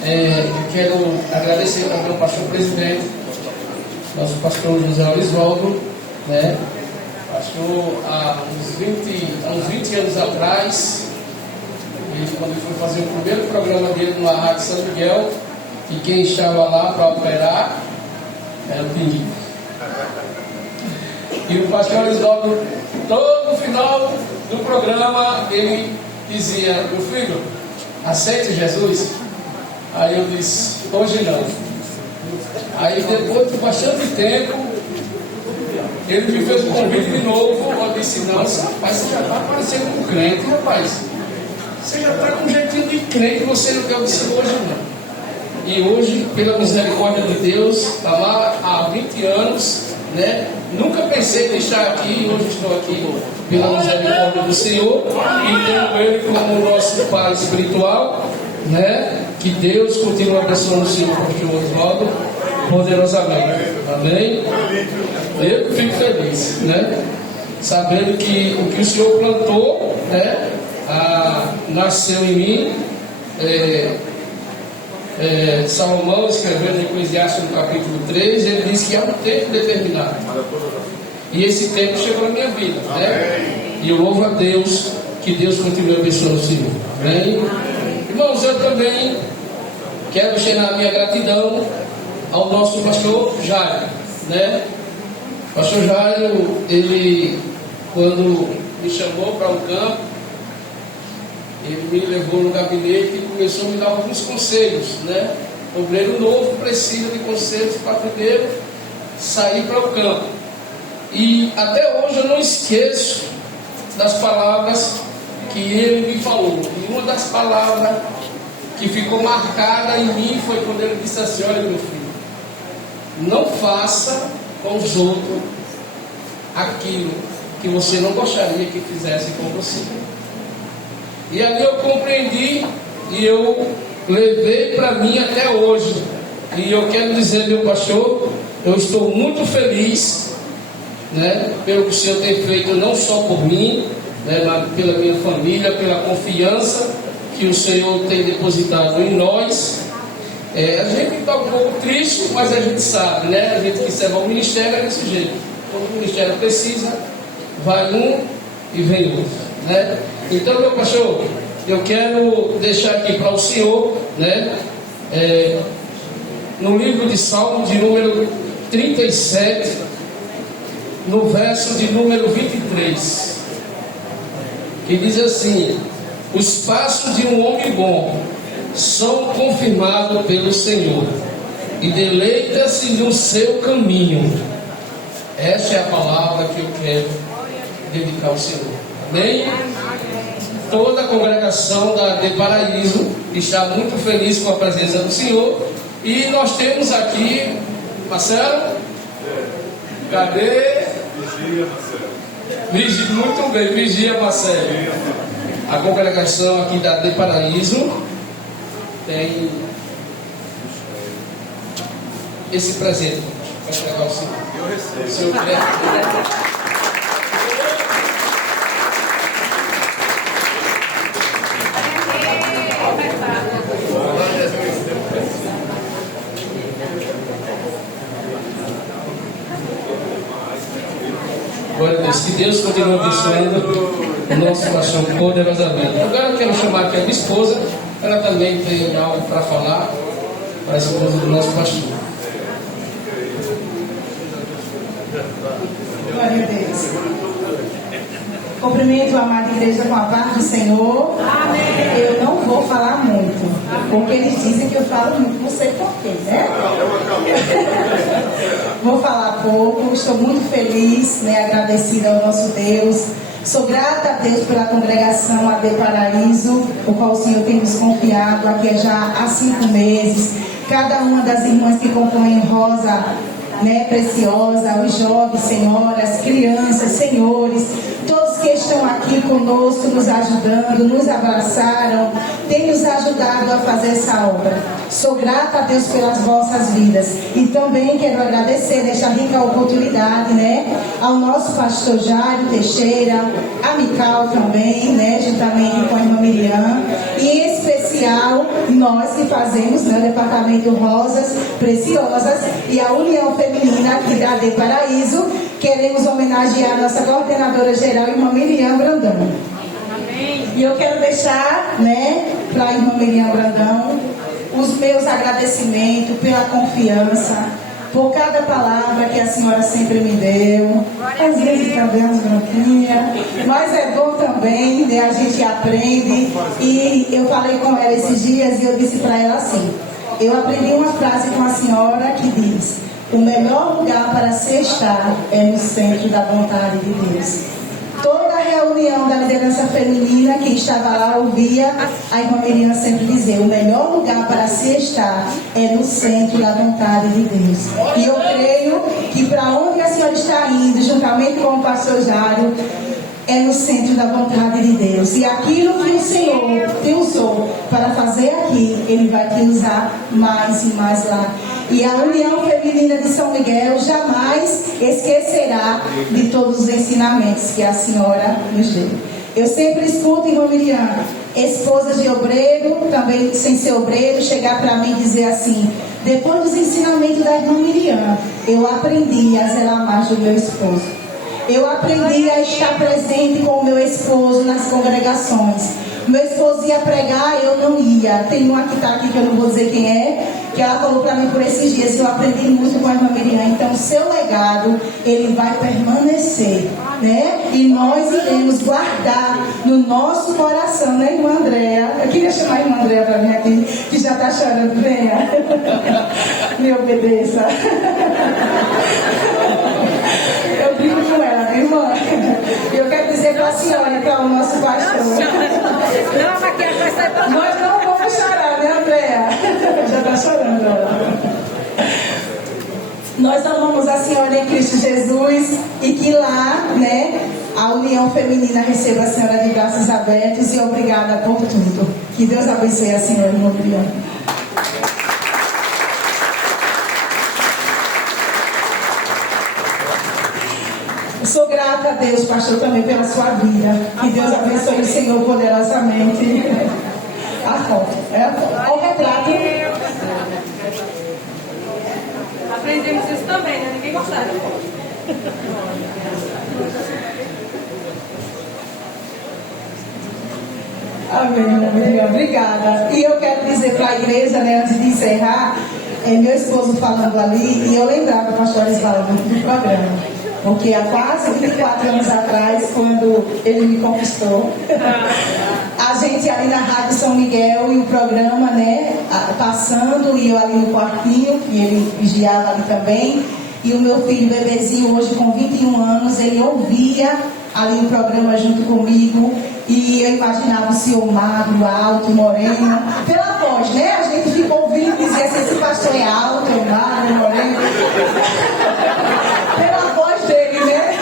eu quero agradecer também ao pastor presidente, nosso pastor José Osvaldo, pastor há uns 20 anos atrás, quando ele foi fazer o primeiro programa dele na Rádio São Miguel, e quem estava lá para operar era o Pinguim. E o pastor Osvaldo, todo final do programa, ele dizia: meu filho, aceite Jesus? Aí eu disse: hoje não. Aí depois de bastante tempo, ele me fez um convite de novo. Eu disse: não, rapaz, você já está parecendo um crente, rapaz. Você já está com um jeitinho de crente, você não quer o hoje não. E hoje, pela misericórdia de Deus, está lá há 20 anos, Nunca pensei em estar aqui, hoje estou aqui pela misericórdia do Senhor, e tenho ele como nosso Pai espiritual, Que Deus continue abençoando o Senhor, pastor Osvaldo, poderosamente. Amém? Eu fico feliz, Sabendo que o que o Senhor plantou, nasceu em mim. Salomão, escrevendo em Eclesiastes no capítulo 3, ele diz que há um tempo determinado. E esse tempo chegou na minha vida, E eu louvo a Deus, que Deus continue abençoando o Senhor. Amém? Irmãos, eu também quero deixar a minha gratidão ao nosso pastor Jairo, Pastor Jairo, ele, quando me chamou para um campo, ele me levou no gabinete e começou a me dar alguns conselhos, O obreiro novo precisa de conselhos para poder sair para o campo. E até hoje eu não esqueço das palavras que ele me falou. E uma das palavras que ficou marcada em mim foi quando ele disse assim: olha, meu filho, não faça com os outros aquilo que você não gostaria que fizessem com você. E ali eu compreendi e eu levei para mim até hoje. E eu quero dizer, meu pastor, eu estou muito feliz, pelo que o Senhor tem feito, não só por mim, mas pela minha família, pela confiança que o Senhor tem depositado em nós. A gente está um pouco triste, mas a gente sabe, A gente que serve ao ministério é desse jeito. Quando o ministério precisa, vai um e vem outro, Então, meu pastor, eu quero deixar aqui para o senhor, no livro de Salmo de número 37, no verso de número 23, que diz assim: os passos de um homem bom são confirmados pelo Senhor e deleita-se no seu caminho. Essa é a palavra que eu quero dedicar ao Senhor. Amém? Toda a congregação da De Paraíso está muito feliz com a presença do Senhor. E nós temos aqui, Marcelo, cadê? Vigia, muito bem, Vigia Marcelo. A congregação aqui da De Paraíso tem esse presente para entregar ao Senhor. Eu recebo. Glória a Deus, que Deus continue abençoando o nosso pastor poderosamente. Agora eu quero chamar aqui a minha esposa, ela também tem algo para falar, para a esposa do nosso pastor. Glória a Deus. Cumprimento a amada igreja com a paz do Senhor. Amém. Eu não vou falar muito, porque eles dizem que eu falo muito, não sei porquê, né? Vou falar pouco, estou muito feliz, né, agradecida ao nosso Deus. Sou grata a Deus pela congregação AD Paraíso, o qual o Senhor tem nos confiado aqui já há 5 meses. Cada uma das irmãs que compõem Rosa, né, Preciosa, os jovens, senhoras, crianças, senhores, todos que estão aqui conosco, nos ajudando, nos abraçaram, têm nos ajudado a fazer essa obra. Sou grata a Deus pelas vossas vidas. E também quero agradecer nesta rica oportunidade, né, ao nosso pastor Jário Teixeira, a Mical também, né, juntamente com a irmã Miriam, e em especial nós que fazemos, né, o Departamento Rosas Preciosas e a União Feminina aqui da AD Paraíso. Queremos homenagear a nossa coordenadora geral, irmã Miriam Brandão. Amém. E eu quero deixar, né, para a irmã Miriam Brandão os meus agradecimentos pela confiança, por cada palavra que a senhora sempre me deu. Às vezes também uns bronquinha, mas é bom também, né? A gente aprende. E eu falei com ela esses dias e eu disse para ela assim: eu aprendi uma frase com a senhora que diz: o melhor lugar para se estar é no centro da vontade de Deus. Toda a reunião da liderança feminina que estava lá ouvia a irmã Miriam sempre dizer: o melhor lugar para se estar é no centro da vontade de Deus. E eu creio que para onde a senhora está indo, juntamente com o pastor Jário, é no centro da vontade de Deus. E aquilo que o Senhor te usou para fazer aqui, Ele vai te usar mais e mais lá. E a União Feminina de São Miguel jamais esquecerá de todos os ensinamentos que a senhora nos deu. Eu sempre escuto, irmã Miriam, esposas de obreiro, também sem ser obreiro, chegar para mim e dizer assim: depois dos ensinamentos da irmã Miriam, eu aprendi a zelar mais do meu esposo. Eu aprendi a estar presente com o meu esposo nas congregações. Meu esposo ia pregar, eu não ia. Tem uma que está aqui, que eu não vou dizer quem é, que ela falou para mim por esses dias. Eu aprendi muito com a irmã Miriam. Então, o seu legado, ele vai permanecer, né? E nós iremos guardar no nosso coração, né, irmã Andréa? Eu queria chamar a irmã Andréa para vir aqui, que já está chorando. Venha. Me obedeça. Eu brinco com ela, né, irmã? E eu quero dizer para a senhora, então, o nosso pastor. Não, maquiagem vai sair para nós não vamos chorar, né, Andréa? Já está chorando, ela. Nós amamos a senhora em Cristo Jesus e que lá, né, a União Feminina receba a senhora de braços abertos, e obrigada por tudo. Que Deus abençoe a senhora, irmã Miriam. Sou grata a Deus, pastor, também pela sua vida. Que Deus abençoe o Senhor poderosamente. A foto. Olha o retrato. Aprendemos isso também, né? Ninguém gostava da foto. Amém, obrigada. E eu quero dizer para a igreja, né, antes de encerrar, meu esposo falando ali, e eu lembrava, pastor Osvaldo, do programa. Porque há quase 24 anos atrás, quando ele me conquistou, a gente gente ali na Rádio São Miguel e o programa, né, passando, e eu ali no quartinho, e ele vigiava ali também. E o meu filho, bebezinho, hoje com 21 anos, ele ouvia ali o programa junto comigo. E eu imaginava o senhor magro, alto, moreno. Pela voz, né? A gente ficou ouvindo e dizia assim, esse pastor é alto, é magro, moreno. Pela voz dele, né?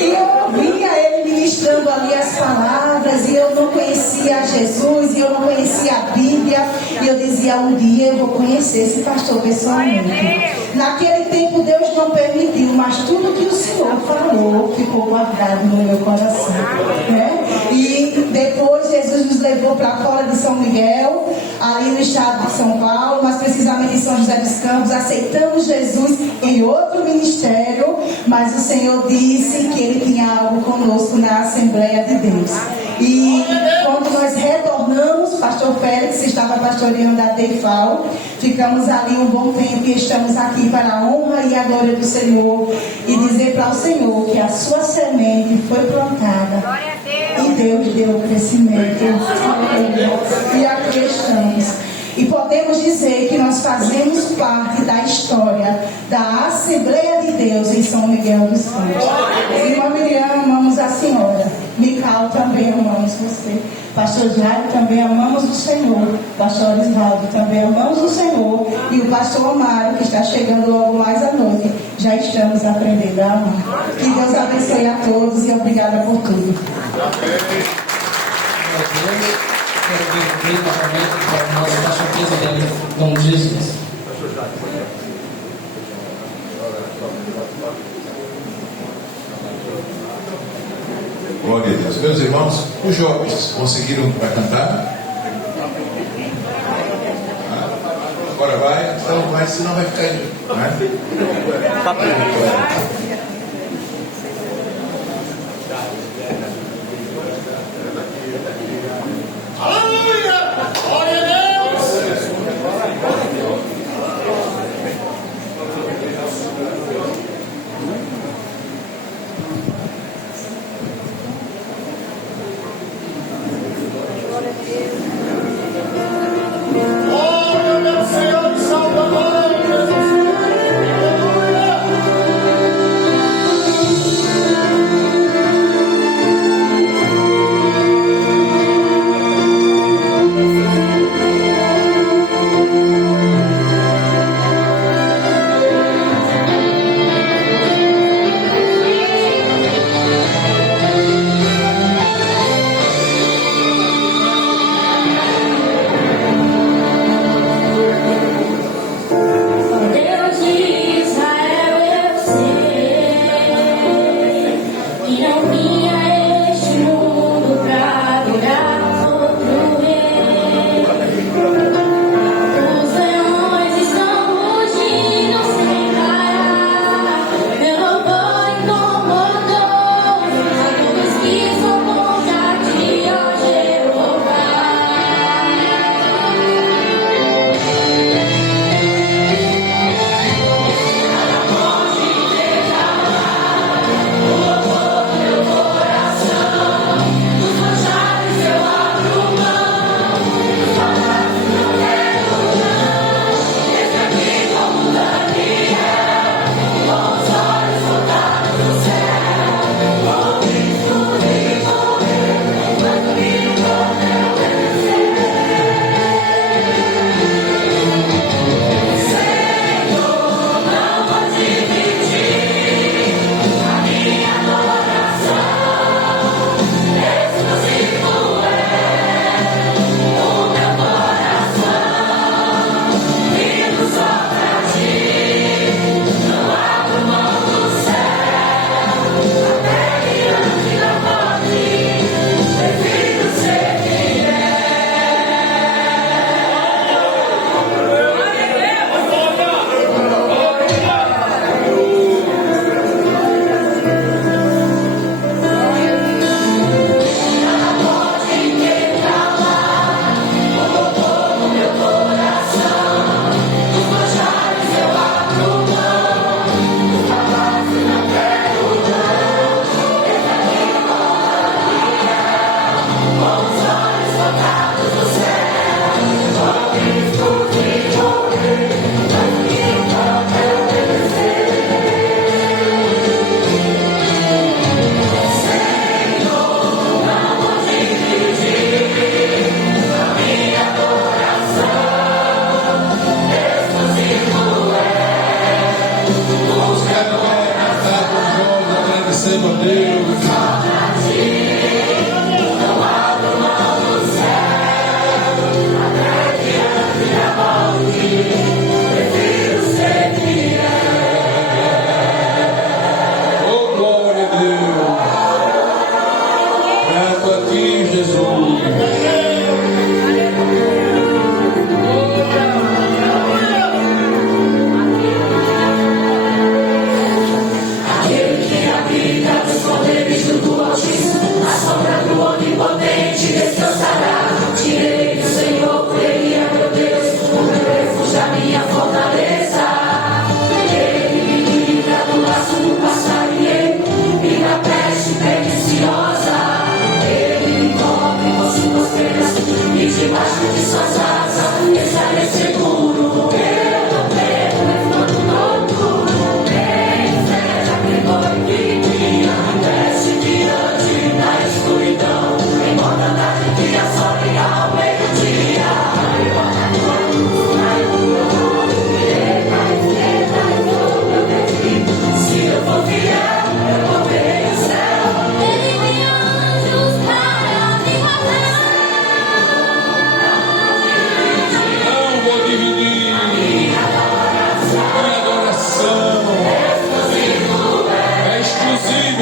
E eu ouvia ele ministrando ali as palavras, e eu não conhecia Jesus, e eu não conhecia a Bíblia, e eu dizia, um dia eu vou conhecer esse pastor pessoalmente. Naquele tempo Deus não permitiu, mas tudo que o Senhor falou ficou guardado no meu coração, né? E depois Jesus nos levou para fora de São Miguel, ali no estado de São Paulo, mas precisamente em São José dos Campos. Aceitamos Jesus em outro ministério, mas o Senhor disse que Ele tinha algo conosco na Assembleia de Deus. E quando nós retornamos, o pastor Félix estava pastoreando a Deifal, ficamos ali um bom tempo e estamos aqui para a honra e a glória do Senhor, e dizer para o Senhor que a sua semente foi plantada e Deus deu o crescimento. E aqui estamos. E podemos dizer que nós fazemos parte da história da Assembleia de Deus em São Miguel dos Campos. Irmã Miriam, amamos a senhora. Mical, também amamos você. Pastor Jairo, também amamos o Senhor. Pastor Osvaldo, também amamos o Senhor. E o pastor Amaro, que está chegando logo mais à noite, já estamos aprendendo a amar. Que Deus abençoe a todos e obrigada por tudo. Quero ver novamente para a nossa taxa presidente, em nome de Jesus. Glória a Deus. Meus irmãos, os jovens conseguiram para cantar? Agora vai, então vai, senão vai ficar aí. Né? Aleluia! Glória a Deus! Glória ao Senhor e Salvador Jesus! Aleluia! Para Jesus, não abro mão do céu, até diante da morte, prefiro ser fiel.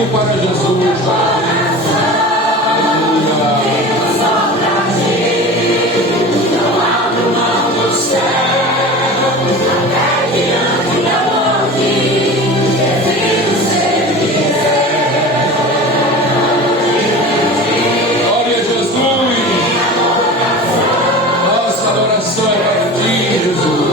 glória a Jesus, nossa adoração é para ti, Jesus.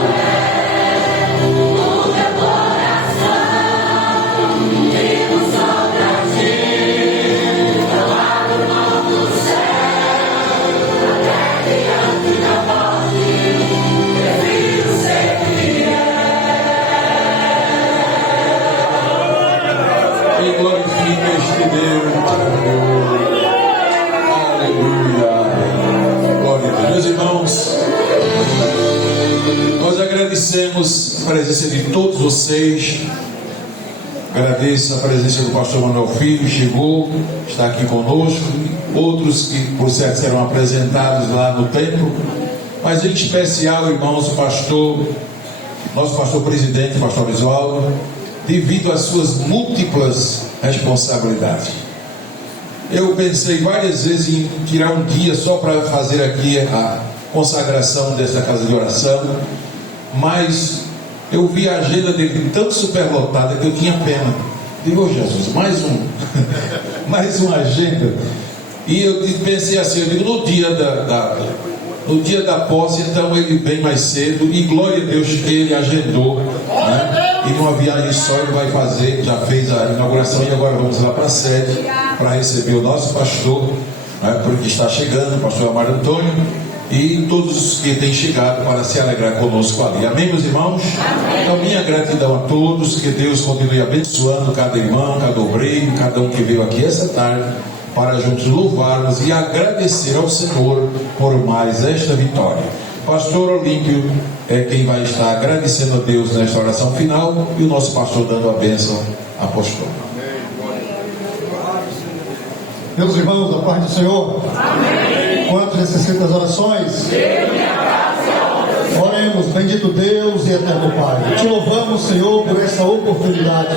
Deus maravilhoso, aleluia, glória a Deus. Meus irmãos, nós agradecemos a presença de todos vocês. Agradeço a presença do pastor Manuel Filho, chegou, está aqui conosco, outros que por certo serão apresentados lá no templo, mas em especial, irmãos, nosso pastor presidente, pastor Oswaldo, devido às suas múltiplas responsabilidades. Eu pensei várias vezes em tirar um dia só para fazer aqui a consagração dessa casa de oração, mas eu vi a agenda dele tão superlotada que eu tinha pena. Digo, oh, Jesus, mais uma agenda. E eu pensei assim, eu digo, no dia da posse, então ele vem mais cedo, e glória a Deus que ele agendou, né? E numa viagem só ele vai fazer, já fez a inauguração, e agora vamos lá para a sede para receber o nosso pastor, né, porque está chegando, o pastor Amaro Antônio, e todos os que têm chegado para se alegrar conosco ali. Amém, meus irmãos? Amém. Então, minha gratidão a todos, que Deus continue abençoando cada irmão, cada obreiro, cada um que veio aqui essa tarde, para juntos louvarmos e agradecer ao Senhor por mais esta vitória. Pastor Olímpio é quem vai estar agradecendo a Deus nesta oração final, e o nosso pastor dando a bênção apostólica. Meus irmãos, da paz do Senhor. Amém. Quantos necessitam das orações? Oremos, bendito Deus e eterno Pai. Te louvamos, Senhor, por esta oportunidade,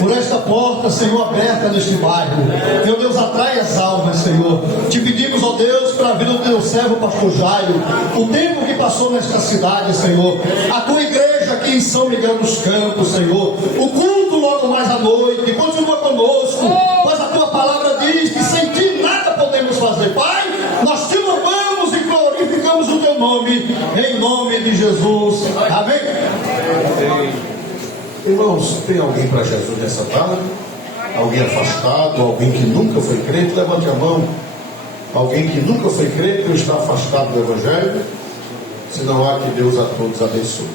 por esta porta, Senhor, aberta neste bairro. Meu Deus, atrai as almas, Senhor. Te pedimos, ó Deus, para a vida do teu servo, pastor Jairo, o tempo que passou nesta cidade, Senhor, a tua igreja aqui em São Miguel dos Campos, Senhor, o culto logo mais à noite, continua conosco, pois a tua palavra diz que sem ti nada podemos fazer. Pai, nós te louvamos e glorificamos o teu nome, em nome de Jesus. Amém? Irmãos, tem alguém para Jesus nessa tarde? Alguém afastado? Alguém que nunca foi crente? Levante a mão. Alguém que nunca foi crente ou está afastado do Evangelho? Se não há, que Deus a todos abençoe.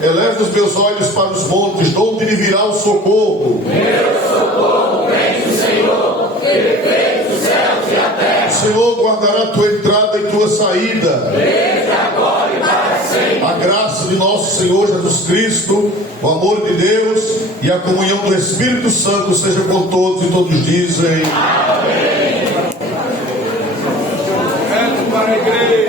Elevo os meus olhos para os montes, de onde me virá o socorro. Meu socorro vem do Senhor, que fez os céus e terra. O Senhor guardará tua entrada e tua saída, Desde agora e para sempre. a graça de nosso Senhor Jesus Cristo, o amor de Deus e a comunhão do Espírito Santo seja com todos, e todos dizem Amém. Para a igreja.